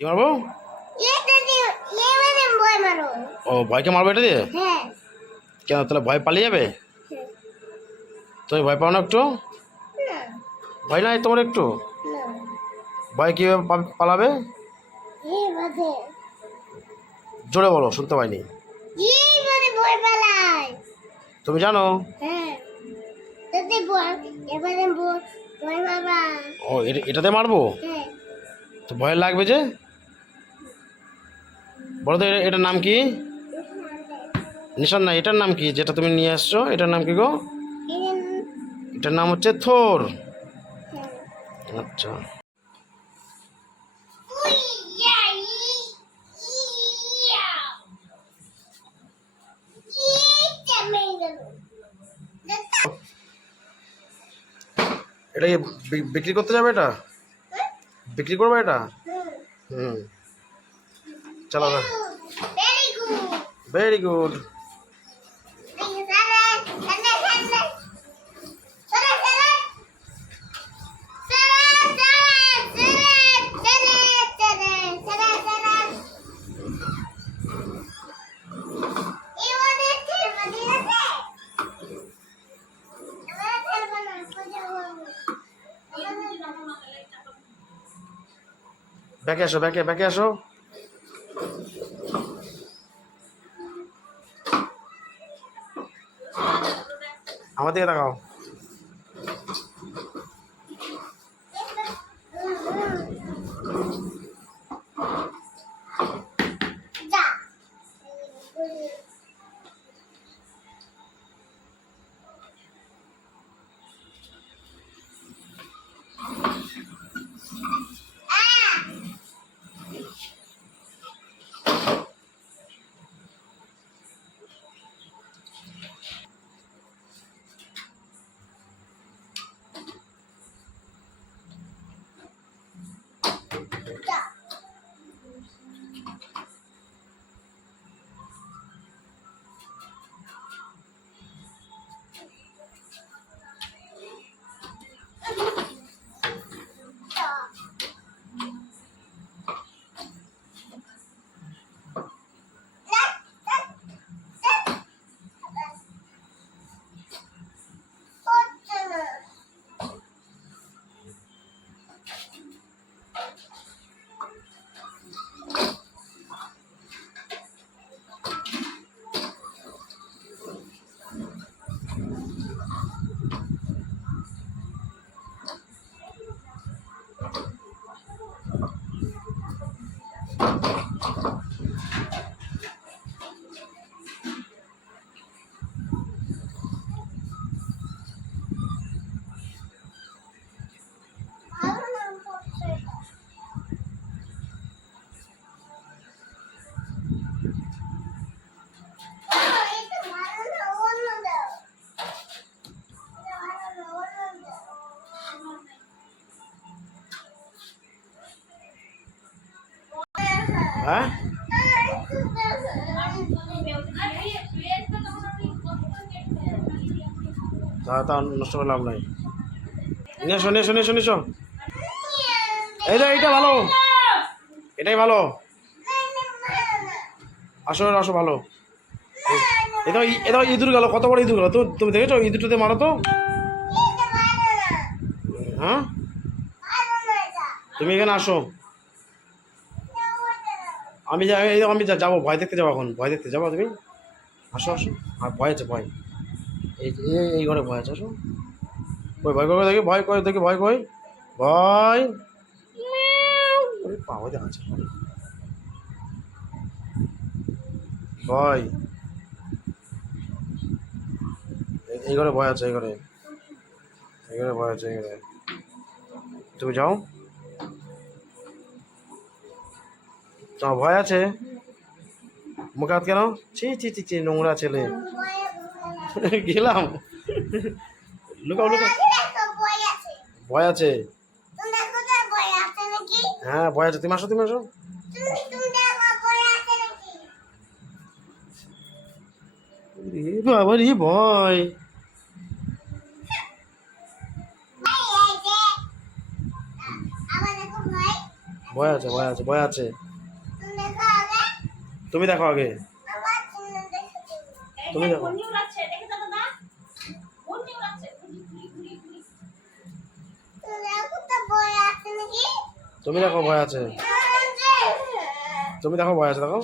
কি মারবো? ও ভয়কে মারবো এটা দিয়ে? কেন তাহলে ভয় পালিয়ে যাবে? তুমি ভয় পাও না একটু? ভয় নাই তোমার একটু? ভয় কীভাবে পালাবে? জোরে বলো, শুনতে পাইনি। তুমি জানো? ও এটাতে মারবো? তো ভয় লাগবে যে। বলো তো এটার নাম কি? নিশান না, এটার নাম কি যেটা তুমি নিয়ে আসছো? এটার নাম কি গো? এটার নাম হচ্ছে থোর। আচ্ছা, এটা কি বিক্রি করতে যাবে? এটা বিক্রি করবে এটা? হুম, চলো না। Very good. ব্যাকে আসো, ব্যাকে আসো। আমার দিকে তাকাও। হ্যাঁ, তা নষ্ট করে লাভ নাই। নিয়ে এসো, নিয়ে এসো, নিয়ে এসো, নিয়ে এসো। এই তো এইটা ভালো, এটাই ভালো। আসো আসো, ভালো। এটা এটা ইঁদুর গেল, কত বড় ইঁদুর গেল তো? তুমি দেখেছো ইঁদুরটাতে মারো তো? হ্যাঁ, তুমি এখানে আসো। আমি যাবো, ভয় দেখতে যাবো এখন, ভয় দেখতে যাবো তুমি। আসো আসো। আর ভয় আছে, ভয়। এই ঘরে ভয় আছে, আসো। ওই ভয় করে দেখি, ভয় করে দেখি, ভয় কই? ভয় পাওয়া যাচ্ছে ভয়। এই ঘরে ভয় আছে, এই ঘরে ভয় আছে, এই ঘরে। তুমি যাও, তোমার ভয় আছে? মুখে হাত কেন? ছি ছি ছি ছি, নোংরা ছেলে। গেলাম। লুকাও লুকাও। ভয় আছে? হ্যাঁ ভয় আছে, তুমি আসো, তুমি আসো। বাবা রে ভয়। ভয় আছে, ভয় আছে, ভয় আছে। তুমি দেখো আগে, তুমি দেখো। তুমি দেখো ভয় আছে, তুমি দেখো ভয় আছে, দেখো।